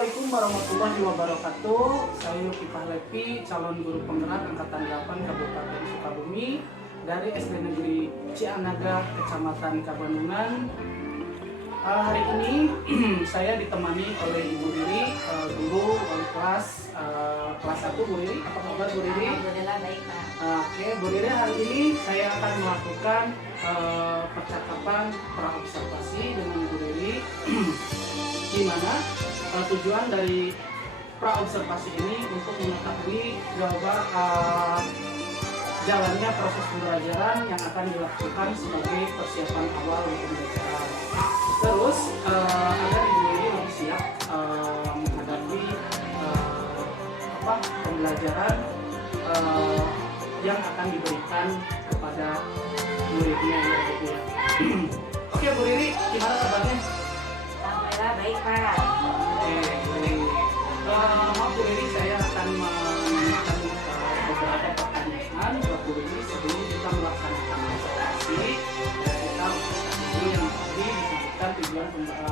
Assalamualaikum warahmatullahi wabarakatuh. Saya Yuki Pahlevi, calon guru penggerak angkatan 8 Kabupaten Sukabumi dari SD Negeri Cianaga, Kecamatan Kabandungan. Hari ini saya ditemani oleh Ibu Riri, guru wali kelas 1. Bu Riri, apa kabar Bu Riri? Alhamdulillah baik, Pak. Oke, Bu Riri, hari ini saya akan melakukan percakapan praobservasi dengan Bu Riri, di mana tujuan dari praobservasi ini untuk mengetahui jalannya proses pembelajaran yang akan dilakukan sebagai persiapan awal pembelajaran. Terus agar Ibu Riri lebih siap menghadapi pembelajaran yang akan diberikan kepada muridnya ya. Oke Bu Riri, gimana kabarnya? Alhamdulillah baik, Pak. Oke, baik. Maaf Bu Riri, saya akan menanyakan beberapa pertanyaan buat Bu Riri sebelum kita melaksanakan observasi. Kita observasi dulu yang tadi disebutkan tujuan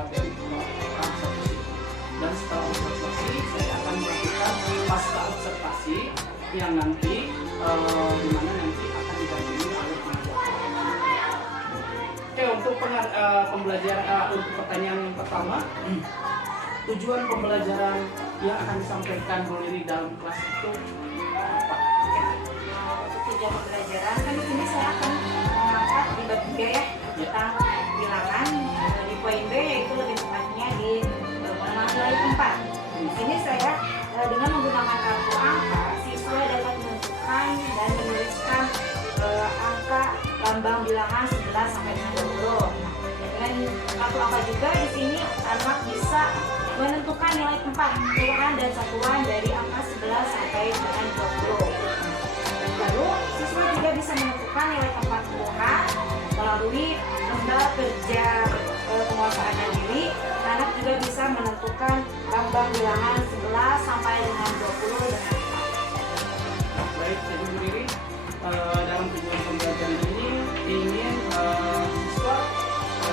dari observasi. Dan setelah observasi, saya akan melakukan pasca observasi yang nanti di mana nanti akan didampingi oleh pengajar. Oke, untuk pembelajaran untuk pertanyaan yang pertama, tujuan pembelajaran yang akan disampaikan Bu Riri dalam kelas itu apa? Untuk tujuan pembelajaran kan di sini saya akan mengangkat di bab 3 ya tentang bilangan di poin B, yaitu lebih tepatnya di mengenai tempat. Di sini saya dengan menggunakan kartu angka, siswa dapat menentukan dan menuliskan angka lambang bilangan 11 sampai dengan 20. Dengan kartu angka juga di sini anak bisa menentukan nilai tempat puluhan dan satuan dari angka 11 sampai dengan 20. Lalu siswa juga bisa menentukan nilai tempat puluhan melalui lembar kerja penguasaan diri. Anak juga bisa menentukan lambang bilangan 11 sampai dengan 20 dengan cepat. Baik, jadi Bu Riri, dalam tujuan pembelajaran ini ingin siswa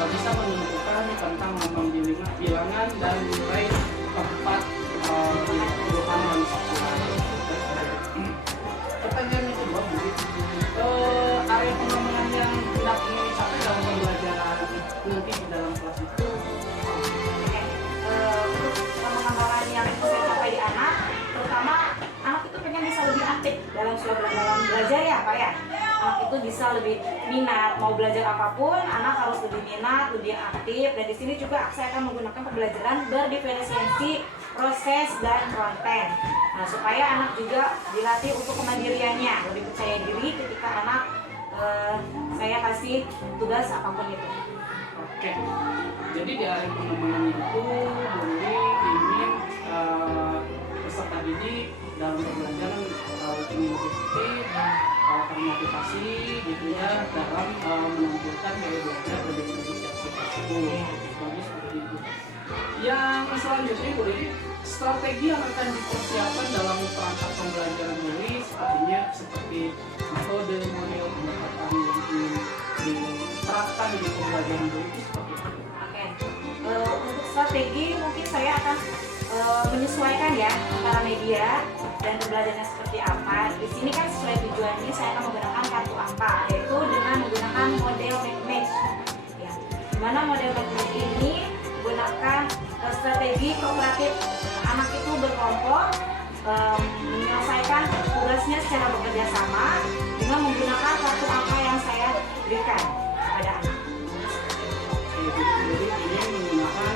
bisa menentukan tentang lambang bilangan dan nilai tempat puluhan dan satuan. Pertanyaan yang kedua, Bu Riri, area pengembangan yang hendak ingin dicapai dalam pembelajaran nanti di dalam kelas itu. Untuk pengembangan yang saya capai di anak, terutama anak itu pengen bisa lebih aktif dalam belajar ya Pak ya. Anak itu bisa lebih minat, mau belajar apapun, anak harus lebih minat, lebih aktif. Dan di sini juga saya akan menggunakan pembelajaran berdiferensiasi proses dan konten. Nah, supaya anak juga dilatih untuk kemandiriannya, lebih percaya diri ketika anak saya kasih tugas apapun itu. Oke, jadi di area pengembangan itu Bu Riri ingin peserta didik dalam pembelajaran ingin lebih aktif, termotivasi gitu ya dalam menampilkan gaya belajar berdifferensiasi tersebut. Bagus seperti itu. Yang selanjutnya Bu Riri, strategi yang akan dipersiapkan dalam perangkat pembelajaran Bu Riri seperti metode model pendekatan yang ingin diterapkan di pembelajaran Bu Riri seperti apa? Oke, untuk strategi mungkin saya akan menyesuaikan ya antara media dan pembelajarannya seperti apa. Di sini kan sesuai tujuannya saya akan menggunakan kartu angka, yaitu dengan menggunakan model match. Ya, dimana model match ini menggunakan strategi kooperatif. Anak itu berkelompok menyelesaikan tugasnya secara bekerja sama dengan menggunakan kartu angka yang saya berikan kepada anak. Jadi ini menggunakan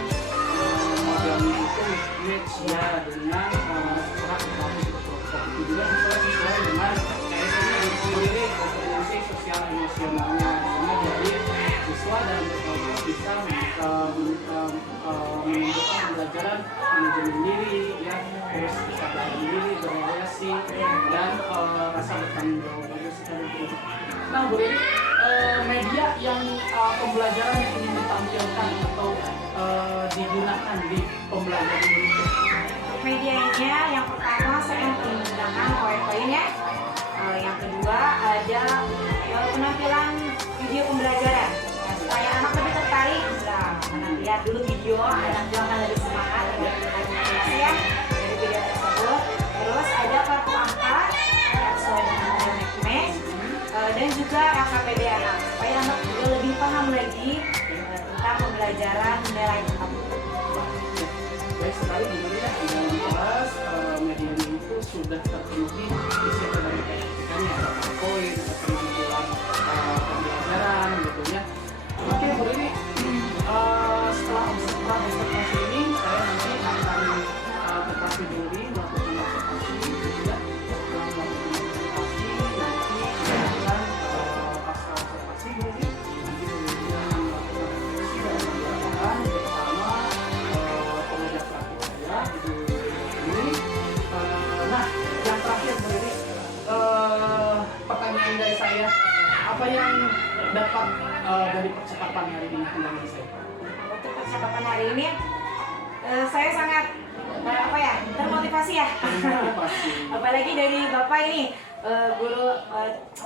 modelnya itu match ya dengan secara kooperatif kelompok. Itu juga sesuai dengan KSM-nya sendiri, kompetensi sosial emosionalnya, karena jadi siswa dan kelompok bisa menunjukkan pembelajaran manajemen diri ya, terus bisa belajar diri, berrelasi dan rasa bertanggung jawab secara itu. Nah Bu Riri, media yang pembelajaran yang ingin ditampilkan atau digunakan di pembelajaran ini. Medianya yang pertama saya menggunakan PowerPoint ya. Yang kedua ada penampilan video pembelajaran. Nah, supaya anak lebih tertarik, nah, anak lihat dulu video, anak juga akan lebih semangat dengan pembelajaran nilai tempat. Baik sekali gimana ya di dalam kelas media itu sudah terpenuhi isi dari PPT-nya ada PowerPoint, ada penampilan pembelajaran gitu ya. Oke Bu Rini, setelah observasi ini saya nanti akan berkasih dulu melakukan observasi gitu ya. Melakukan observasi nanti akan pasca observasi Bu Rini nanti kemudian melakukan refleksi dalam pembelajaran bersama pengajar praktik saya Ibu Rini. Nah, yang terakhir Bu Rini, pertanyaan dari saya, apa yang dapat dari percakapan hari ini dengan saya? Untuk percakapan hari ini, saya sangat termotivasi ya. Apalagi dari Bapak ini, guru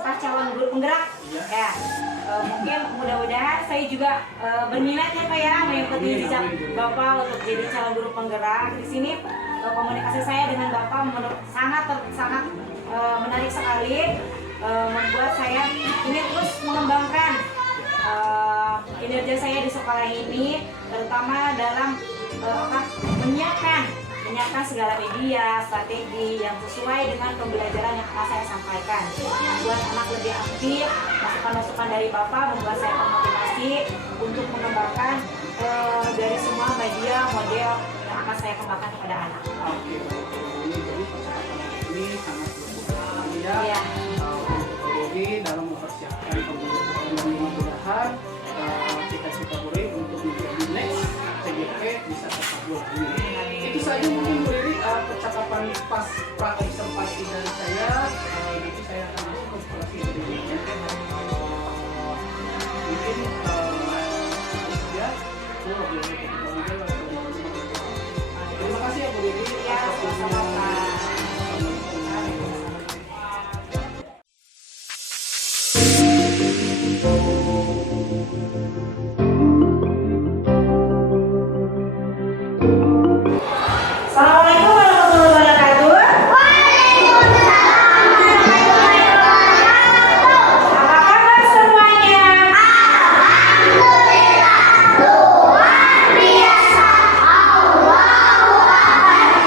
calon guru penggerak. Ya, mungkin mudah-mudahan saya juga berminat ya Pak ya mengikuti jejak Bapak untuk jadi calon guru penggerak. Di sini komunikasi saya dengan Bapak sangat menarik sekali, membuat saya ingin terus mengembangkan kinerja saya di sekolah ini, terutama dalam menyiapkan segala media, strategi yang sesuai dengan pembelajaran yang akan saya sampaikan. Membuat anak lebih aktif, masukan-masukan dari Bapak membuat saya termotivasi untuk mengembangkan dari semua media model yang akan saya kembangkan kepada anak. Oke, jadi percakapan ini sangat berguna ya. Jadi dalam mempersiapkan pembelajaran dan mudah-mudahan cita-cita Bu Rini untuk menjadi next CGP bisa terkabul. Itu saja mungkin Bu Rini percakapan pas pra-observasi dari saya. Nanti saya akan masuk ke observasi berikutnya. Mungkin ya, terima kasih ya Bu Rini. Ya, sama-sama. Assalamualaikum warahmatullahi wabarakatuh. Waalaikumsalam warahmatullahi wabarakatuh. Apa kabar semuanya? Alhamdulillah luar biasa. Allahu Akbar.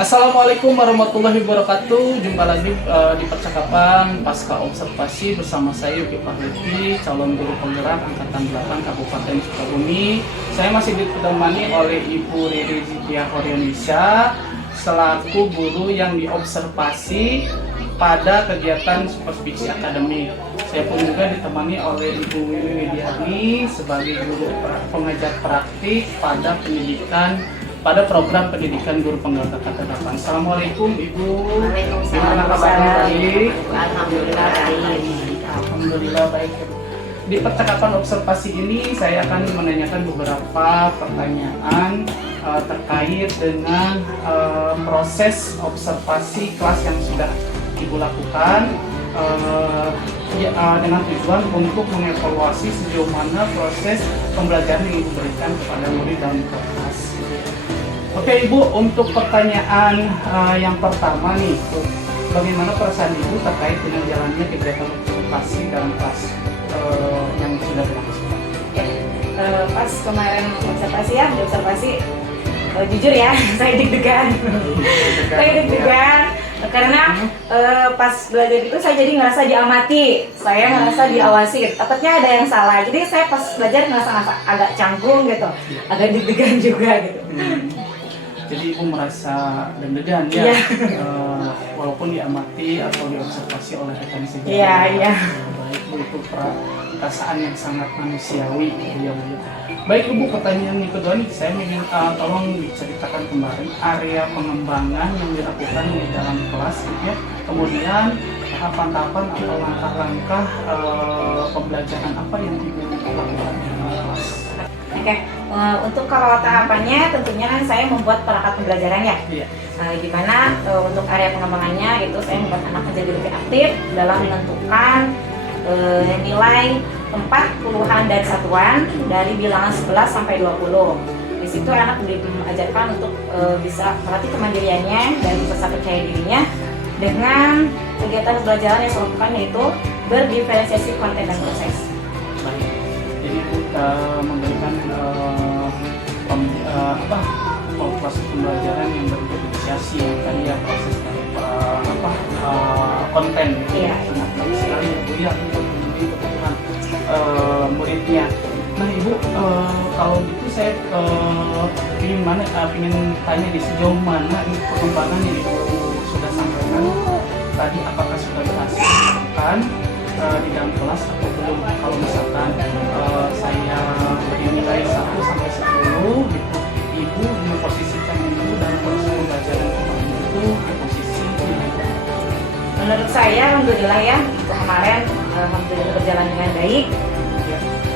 Assalamualaikum warahmatullahi wabarakatuh. Jumpa lagi di percakapan pasca observasi bersama saya Yuki Fahriti, calon guru penggerak angkatan 8 Kabupaten Sukabumi. Saya masih ditemani oleh Ibu Riri Zitia Horianisa selaku guru yang diobservasi pada kegiatan Supervisi Akademik. Saya pun juga ditemani oleh Ibu Wiwi Widiani sebagai guru pengajar praktik pada program pendidikan guru penggerak angkatan 8. Assalamualaikum Ibu. Gimana kabarnya? Baik. Alhamdulillah baik. Alhamdulillah baik. Di percakapan observasi ini saya akan menanyakan beberapa pertanyaan terkait dengan proses observasi kelas yang sudah Ibu lakukan dengan tujuan untuk mengevaluasi sejauh mana proses pembelajaran yang Ibu berikan kepada murid dalam kelas. Oke Ibu, untuk pertanyaan yang pertama nih, bagaimana perasaan Ibu terkait dengan jalannya kegiatan observasi dalam kelas yang sudah berlangsung? Pas kemarin observasi, jujur ya, saya deg-degan. Karena pas belajar itu saya jadi ngerasa diamati, saya ngerasa diawasi. Takutnya ada yang salah, jadi saya pas belajar ngerasa agak canggung gitu, agak deg-degan juga gitu. Jadi Ibu merasa deg-degan ya, walaupun diamati atau diobservasi oleh rekan sejawat. Iya. Baik Bu, itu perasaan yang sangat manusiawi ya Bu. Baik Ibu, pertanyaan yang kedua nih, saya ingin tolong diceritakan kembali area pengembangan yang dilakukan di dalam kelas gitu ya. Kemudian tahapan-tahapan atau langkah-langkah pembelajaran apa yang Ibu lakukan di dalam kelas. Oke, untuk kalau tahapannya tentunya kan saya membuat perangkat pembelajarannya. Iya. Dimana untuk area pengembangannya itu saya membuat anak menjadi lebih aktif dalam menentukan nilai tempat puluhan dan satuan dari bilangan 11 sampai 20. Di situ anak diajarkan untuk bisa melatih kemandiriannya dan bisa percaya dirinya dengan kegiatan pembelajaran yang saya lakukan, yaitu berdiferensiasi konten dan proses. Baik. Jadi kita memberikan proses pembelajaran yang berdiferensiasi tadi ya, proses dari konten gitu. Iya. Sangat baik sekali ya Bu ya untuk memenuhi kebutuhan muridnya. Nah Ibu, kalau gitu saya ingin tanya di sejauh mana ini perkembangan yang Ibu sudah sampaikan tadi, apakah sudah berhasil dilakukan di dalam kelas atau belum? Kalau misalkan saya beri nilai 1 sampai 10 gitu, Ibu memposisikan Ibu dalam proses pembelajaran kemarin itu di posisi ini. Menurut saya alhamdulillah ya, kemarin alhamdulillah berjalan dengan baik,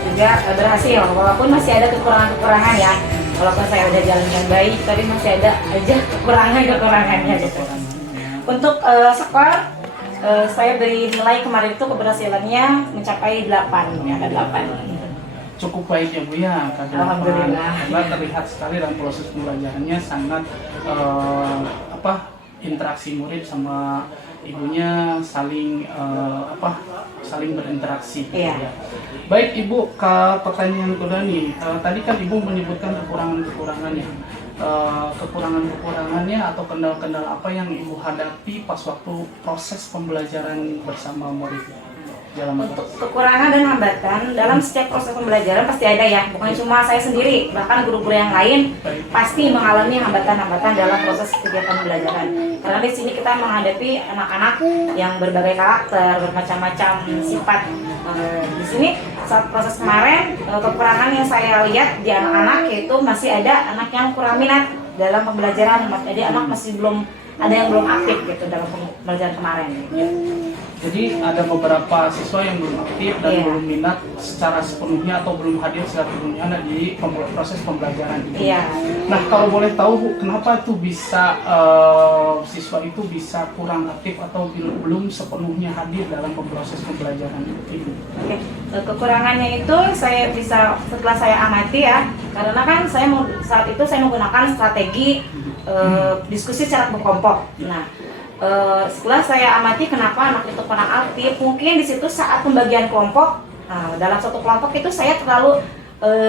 juga berhasil, walaupun masih ada kekurangan-kekurangan ya. Walaupun saya udah jalan dengan baik, tapi masih ada aja kekurangannya gitu. Untuk skor, saya beri nilai kemarin itu keberhasilannya mencapai 8, ya, ada 8. Cukup baik ya Bu ya, Alhamdulillah. karena terlihat sekali dalam proses pembelajarannya sangat interaksi murid sama ibunya saling berinteraksi. Iya. Ya. Baik Ibu, ke pertanyaan kedua nih, tadi kan Ibu menyebutkan kekurangannya. Kekurangannya atau kendala-kendala apa yang Ibu hadapi pas waktu proses pembelajaran bersama murid dalam Untuk kekurangan dan hambatan dalam setiap proses pembelajaran pasti ada ya, bukan cuma saya sendiri, bahkan guru-guru yang lain pasti mengalami hambatan-hambatan dalam proses kegiatan pembelajaran. Karena di sini kita menghadapi anak-anak yang berbagai karakter, bermacam-macam sifat. Di sini saat proses kemarin, kekurangan yang saya lihat di anak-anak yaitu masih ada anak yang kurang minat dalam pembelajaran, jadi anak masih belum ada yang belum aktif gitu dalam pembelajaran kemarin. Jadi ada beberapa siswa yang belum aktif dan Iya. belum minat secara sepenuhnya atau belum hadir secara sepenuhnya di proses pembelajaran ini. Iya. Nah kalau boleh tahu Bu, kenapa tuh bisa siswa itu bisa kurang aktif atau belum sepenuhnya hadir dalam proses pembelajaran ini? Oke. Kekurangannya itu saya bisa setelah saya amati ya, karena kan saat itu saya menggunakan strategi diskusi secara berkelompok. Nah, setelah saya amati kenapa anak itu kurang aktif, mungkin di situ saat pembagian kelompok, dalam satu kelompok itu saya terlalu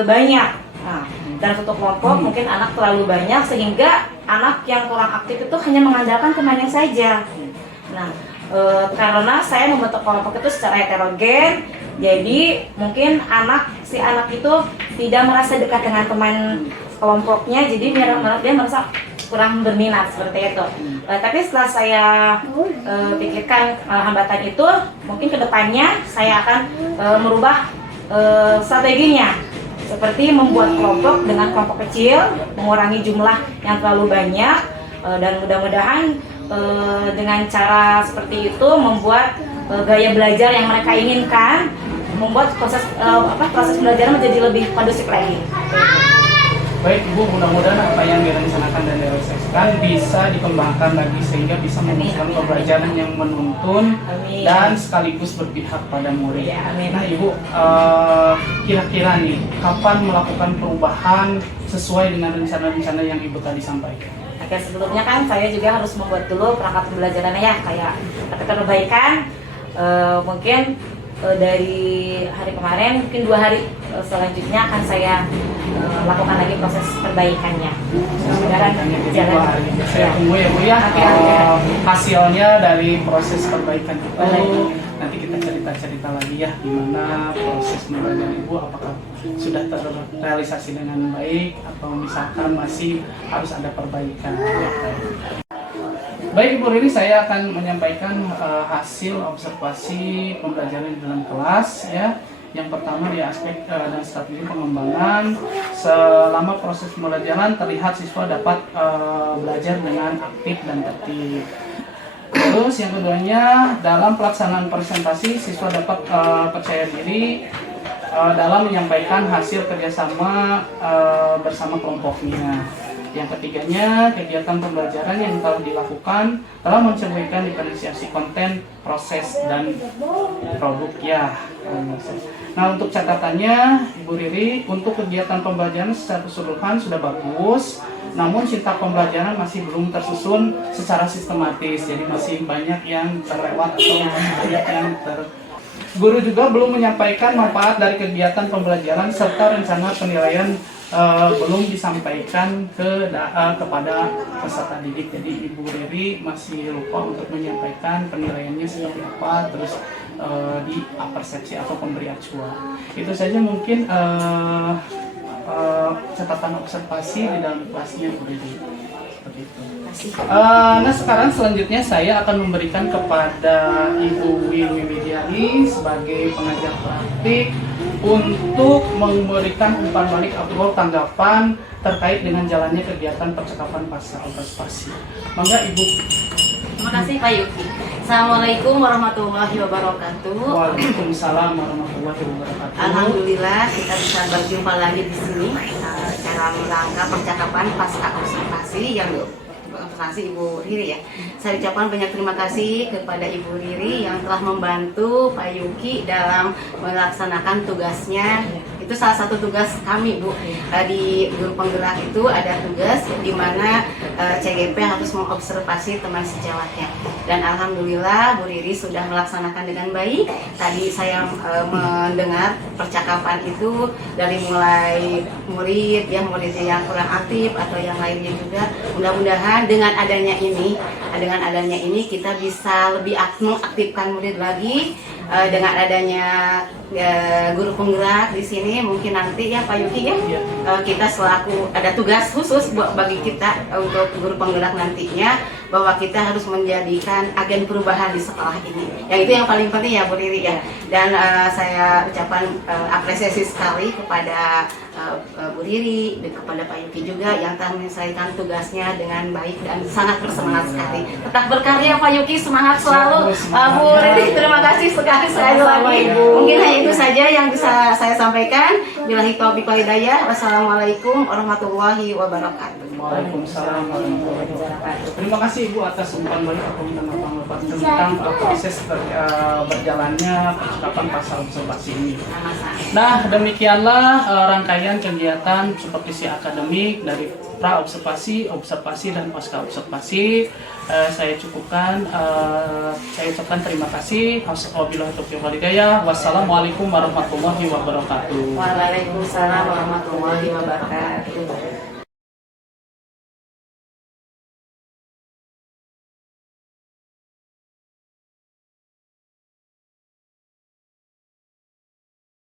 banyak Nah, dalam satu kelompok mungkin anak terlalu banyak sehingga anak yang kurang aktif itu hanya mengandalkan temannya saja. Nah, karena saya membentuk kelompok itu secara heterogen, jadi mungkin si anak itu tidak merasa dekat dengan teman kelompoknya, jadi dia merasa kurang berminat seperti itu. Tapi setelah saya pikirkan hambatan itu, mungkin kedepannya saya akan merubah strateginya, seperti membuat kelompok dengan kelompok kecil, mengurangi jumlah yang terlalu banyak, dan mudah-mudahan dengan cara seperti itu membuat gaya belajar yang mereka inginkan, membuat proses belajar menjadi lebih kondusif lagi. Baik Ibu, mudah-mudahan apa yang direncanakan dan direalisasikan bisa dikembangkan lagi sehingga bisa memunculkan pembelajaran yang menuntun dan sekaligus berpihak pada murid. Nah Ibu, kira-kira nih kapan melakukan perubahan sesuai dengan rencana-rencana yang Ibu tadi sampaikan? Oke, sebelumnya kan saya juga harus membuat dulu perangkat pembelajarannya ya, kayak perbaikan. Mungkin dari hari kemarin, mungkin 2 hari selanjutnya akan saya lakukan lagi proses perbaikannya. Saya tunggu ya Bu ya, hasilnya dari proses perbaikan itu. Nanti kita cerita-cerita lagi ya gimana proses pembelajaran Ibu, apakah sudah terrealisasi dengan baik atau misalkan masih harus ada perbaikan. Baik Ibu Riri, saya akan menyampaikan hasil observasi pembelajaran di dalam kelas ya. Yang pertama di aspek dan strategi pengembangan, selama proses pembelajaran terlihat siswa dapat belajar dengan aktif dan tertib. Terus yang keduanya, dalam pelaksanaan presentasi siswa dapat percaya diri dalam menyampaikan hasil kerjasama bersama kelompoknya. Yang ketiganya, kegiatan pembelajaran yang telah dilakukan telah mencerminkan diferensiasi konten, proses, dan produk ya. Nah untuk catatannya Ibu Riri, untuk kegiatan pembelajaran secara keseluruhan sudah bagus, namun cinta pembelajaran masih belum tersusun secara sistematis, jadi masih banyak yang terlewat atau banyak yang Guru juga belum menyampaikan manfaat dari kegiatan pembelajaran serta rencana penilaian belum disampaikan kepada peserta didik. Jadi Ibu Riri masih lupa untuk menyampaikan penilaiannya seperti apa, terus di persepsi atau pemberi acuan. Itu saja mungkin catatan observasi di dalam kelasnya Ibu Riri. Seperti itu. Nah sekarang selanjutnya saya akan memberikan kepada Ibu Wiwi Widiani sebagai pengajar praktik untuk memberikan umpan balik atau tanggapan terkait dengan jalannya kegiatan percakapan pasca observasi. Mangga Ibu. Terima kasih Pak Yuki. Assalamualaikum warahmatullahi wabarakatuh. Waalaikumsalam warahmatullahi wabarakatuh. Alhamdulillah kita bisa berjumpa lagi di sini dalam rangka percakapan pasca observasi yang observasi Ibu Riri ya. Saya ucapkan banyak terima kasih kepada Ibu Riri yang telah membantu Pak Yuki dalam melaksanakan tugasnya. Itu salah satu tugas kami Bu. Di guru penggerak itu ada tugas di mana CGP harus mengobservasi teman sejawatnya. Dan alhamdulillah Bu Riri sudah melaksanakan dengan baik. Tadi saya mendengar percakapan itu dari mulai murid yang kurang aktif atau yang lainnya juga. Mudah-mudahan dengan adanya ini kita bisa lebih mengaktifkan murid lagi. Dengan adanya guru penggerak di sini, mungkin nanti ya Pak Yuki ya, kita selaku ada tugas khusus bagi kita untuk guru penggerak nantinya, bahwa kita harus menjadikan agen perubahan di sekolah ini. Yang itu yang paling penting ya Bu Riri ya. Dan saya ucapkan apresiasi sekali kepada Bu Riri dan kepada Pak Yuki juga yang telah menyelesaikan tugasnya dengan baik dan sangat bersemangat sekali. Tetap berkarya Pak Yuki, semangat selalu. Bu Riri, terima kasih sekali lagi. Mungkin hanya itu saja yang bisa saya sampaikan. Billahi taufiq wal hidayah. Wassalamualaikum warahmatullahi wabarakatuh. Waalaikumsalam warahmatullahi wabarakatuh. Terima kasih Ibu atas umpan balik tentang proses berjalannya percakapan pasca observasi ini. Nah demikianlah rangkaian kegiatan supervisi akademik dari pra observasi, observasi dan pasca observasi. Saya ucapkan terima kasih. Wassalamualaikum warahmatullahi wabarakatuh. wabarakatuh. Waalaikumsalam warahmatullahi wabarakatuh.